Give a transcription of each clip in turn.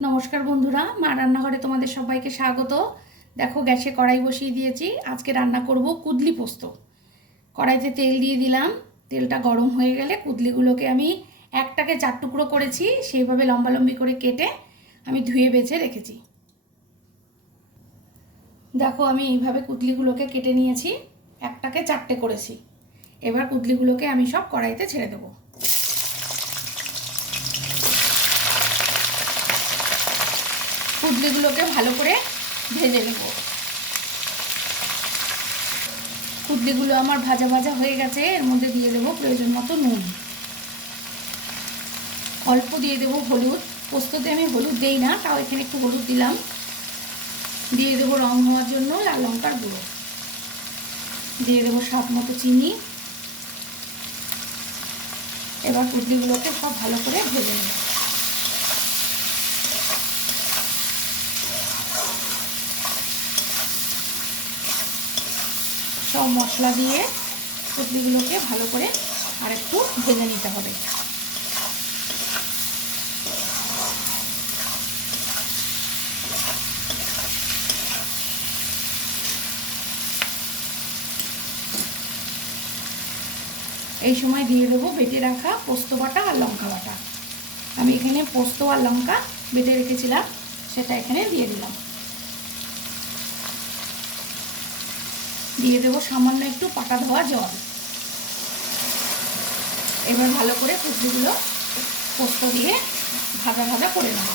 নমস্কার বন্ধুরা, মা রান্নাঘরে তোমাদের সবাইকে স্বাগত। দেখো, গ্যাসে কড়াই বসিয়ে দিয়েছি। আজকে রান্না করব কুদলি পোস্ত। কড়াইতে তেল দিয়ে দিলাম। তেলটা গরম হয়ে গেলে কুদলিগুলোকে আমি একটাকে 4 টুকরো করেছি, সেইভাবে লম্বালম্বি করে কেটে আমি ধুয়ে বেছে রেখেছি। দেখো, আমি এইভাবে কুদলিগুলোকে কেটে নিয়েছি, একটাকে 4টে করেছি। এবার কুদলিগুলোকে আমি সব কড়াইতে ছেড়ে দেবো। কুদলিগুলোকে ভালো করে ভেজে নেব। কুদলিগুলো আমার ভাজা ভাজা হয়ে গেছে। এর মধ্যে দিয়ে দেবো প্রয়োজন মতো নুন, অল্প দিয়ে দেবো হলুদ। পোস্ততে আমি হলুদ দেই না, তাও এখানে একটু হলুদ দিলাম। দিয়ে দেবো রং হওয়ার জন্য লাল লঙ্কার গুঁড়ো। দিয়ে দেবো স্বাদ মতো চিনি। এবার কুদলিগুলোকে সব ভালো করে ভেজে নেব। সব মশলা দিয়ে কুদলিগুলোকে ভালো করে আরেকটু ভেজে নিতে হবে। এই সময় দিয়ে দেবো বেটে রাখা পোস্ত বাটা আর লঙ্কা বাটা। আমি এখানে পোস্ত আর লঙ্কা বেটে রেখেছিলাম, সেটা এখানে দিয়ে দিলাম। দিয়ে দেবো সামান্য একটু পাটা ধোয়া জল। এবার ভালো করে কুদলিগুলো পোস্ত দিয়ে ভাজা ভাজা করে নেব।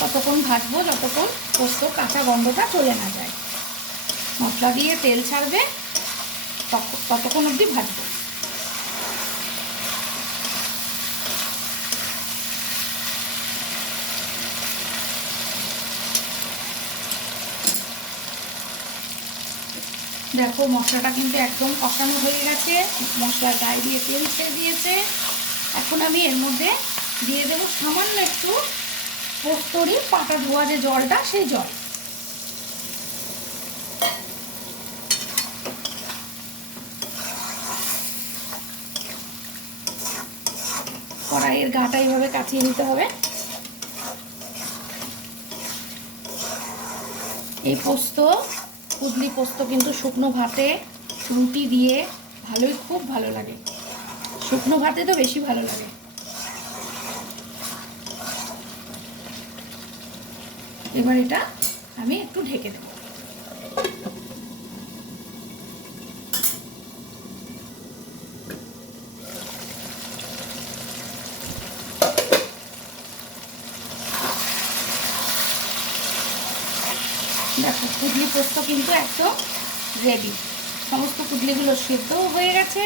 ততক্ষণ ভাজবো যতক্ষণ পোস্ত কাঁচা গন্ধটা চলে না যায়। মশলা দিয়ে তেল ছাড়বে, ততক্ষণ অবধি ভাজবো। দেখো, মশলাটা কিন্তু একদম কষানো হয়ে গেছে। মশলার গায়ে দিয়ে তেল ছেড়ে দিয়েছে। এখন আমি এর মধ্যে দিয়ে দেবো সামান্য একটু পোস্তরই পাটা ধোয়া যে জলটা, সেই জল। কড়াইয়ের গাটা এইভাবে কাচিয়ে নিতে হবে। এই পোস্ত, কুদলি পোস্ত কিন্তু শুকনো ভাতে রুটি দিয়ে খুব ভালো লাগে। শুকনো ভাতে তো বেশি ভালো লাগে। এবার এটা আমি একটু ঢেকে দেব। দেখো, কুদলি পোস্ত কিন্তু একদম রেডি। সমস্ত কুদলিগুলো সেদ্ধও হয়ে গেছে,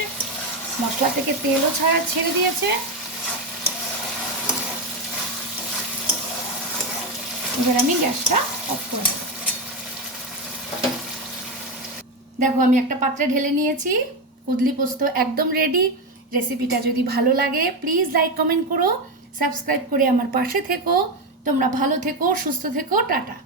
মশলা থেকে তেলও ছেড়ে দিয়েছে। এবার আমি গ্যাসটা অফ করে দেব। দেখো, আমি একটা পাত্রে ঢেলে নিয়েছি। কুদলি পোস্ত একদম রেডি। রেসিপিটা যদি ভালো লাগে প্লিজ লাইক কমেন্ট করো, সাবস্ক্রাইব করে আমার পাশে থেকো। তোমরা ভালো থেকো, সুস্থ থেকো, টাটা।